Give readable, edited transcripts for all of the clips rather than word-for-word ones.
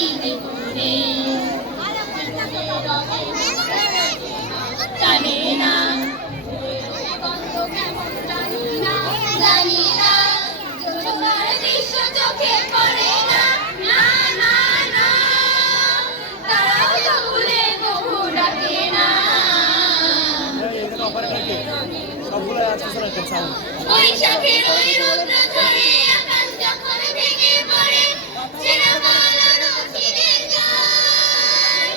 পাড়ি দেব রে জানি না জানি না তোমার দৃশ্য চোখে পড়ে না না না না তারাও তো ভুলে বহু ডাকে না বৈশাখের ওই রৌদ্র ঝরে আকাশ যখন ভেঙে পড়ে চেনা পালানো ছিঁড়ে যায়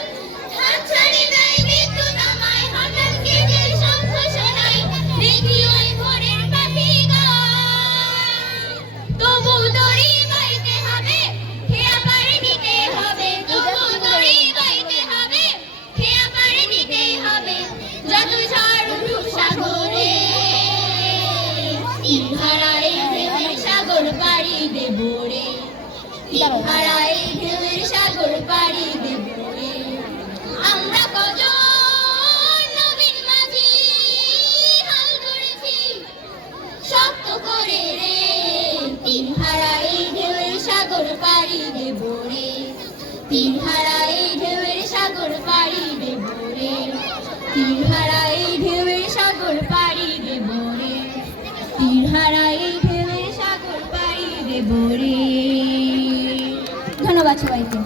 হাতছানি দেয় বিদ্যুৎ আমায় হঠাৎ কেঁদে শঙ্খ শোনায় দেখি ওই ভোরের পাখি গায় তবু দড়ি বাইতে হবে খেয়া পাড়ে নিতে হবে তবু দড়ি বাইতে হবে খেয়া পাড়ে নিতে হবে যত ঝড় উঠুক সাগরে হারাই ঢেউয়ের সাগর পাড়ি দেব রে হারাই ঢেউয়ের সাগর পাড়ি দেব রে আমরা কজন নবীন মাঝি হাল ধরেছি শক্ত করে রে হারাই ঢেউয়ের সাগর পাড়ি দেব রে হারাই ঢেউয়ের সাগর পাড়ি দেব রে হারাই ঢেউয়ের সাগর পাড়ি দেব রে হারাই ঢেউয়ের সাগর পাড়ি দেব রে। ধন্যবাদ সবাইকে।